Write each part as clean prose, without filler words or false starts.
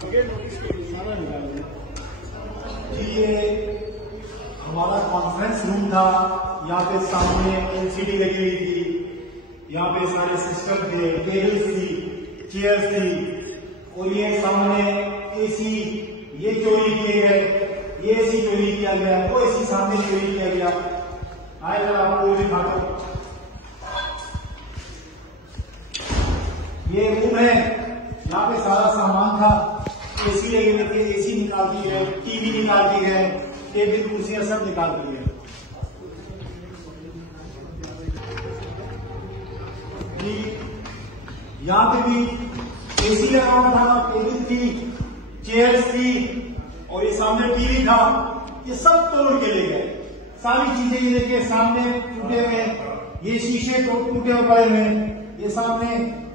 जी ये हमारा conference room था। यहाँ पे सामने एलसीडी लगी हुई थी, यहाँ पे सारे सिस्टम थे, टेबल्स थी, चेयर्स थी, और ये सामने एसी ये चोरी किए गए, ये एसी चोरी किया गया, वो एसी सामने चोरी किया गया। आए जरा आपको वो दिखाता हूं। ये रूम है, यहाँ पे सारा सामान था। एसी लगे हुए थे, एसी निकाल दी है, टीवी निकाल दी है, टेबल कुर्सियां सब निकाल दी है। यहाँ पे भी एसी लगा हुआ था, टेबल थी, चेयर्स थी, और ये सामने टीवी था। ये सब तोड़ के ले गए सारी चीजें। ये देखिए सामने टूटे हुए, ये शीशे टूटे हुए पड़े हुए, ये सामने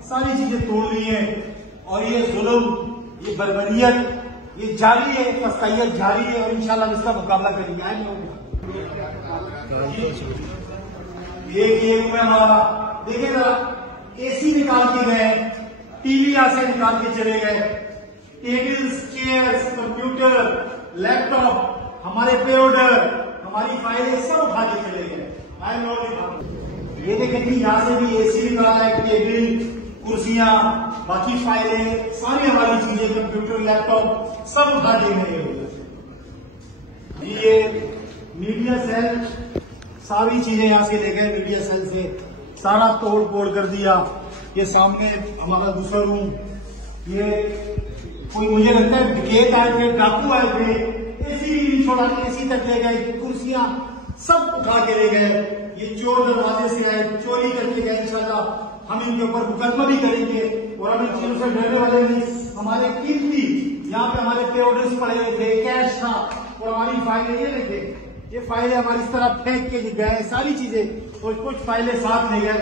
सारी चीजें तोड़ ली है। और ये जुल्म, ये बर्बरियत, ये जारी है, फसाइयत जारी है, और इंशाल्लाह इसका मुकाबला करेंगे। ये रूम है हमारा, देखिए जरा, एसी निकाल के गए, टीवी यहां से निकाल के चले गए, टेबल्स, चेयर्स, कंप्यूटर, लैपटॉप, हमारे पे ऑर्डर, हमारी फाइलें सब उठा के चले गए। ये देखें कि यहाँ से भी एसी निकाला है, टेबल, कुर्सियां, बाकी फाइलें, सारी हमारी चीजें, कंप्यूटर, लैपटॉप सब उठा के गए। ये मीडिया सेल, सारी चीजें यहाँ से ले गए, मीडिया सेल से सारा तोड़ फोड़ कर दिया। ये सामने हमारा दूसरा रूम, ये कोई मुझे लगता है डकैत आए थे, डाकू आए थे, एसी भी नहीं छोड़ा, एसी तक ले गए, कुर्सियां सब उठा के ले गए। ये चोर दरवाजे से आए, चोरी करके गए। इंशाल्लाह हम इनके ऊपर मुकदमा भी करेंगे, और हम इन चीजों से डरने वाले नहीं। हमारे कीमती यहाँ पे हमारे पे ऑर्डर्स पड़े हुए थे, कैश था, और हमारी फाइलें ये देखे, ये फाइलें हमारी इस तरह फेंक के गए, सारी चीजें, और कुछ फाइलें साथ ले गए।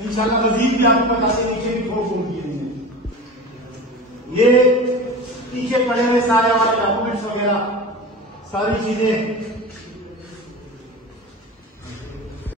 इंशाल्लाह मजीद भी आपको बताते, नीचे भी ठोक किए। ये पीछे पड़े हुए सारे हमारे डॉक्यूमेंट्स वगैरह, सारी चीजें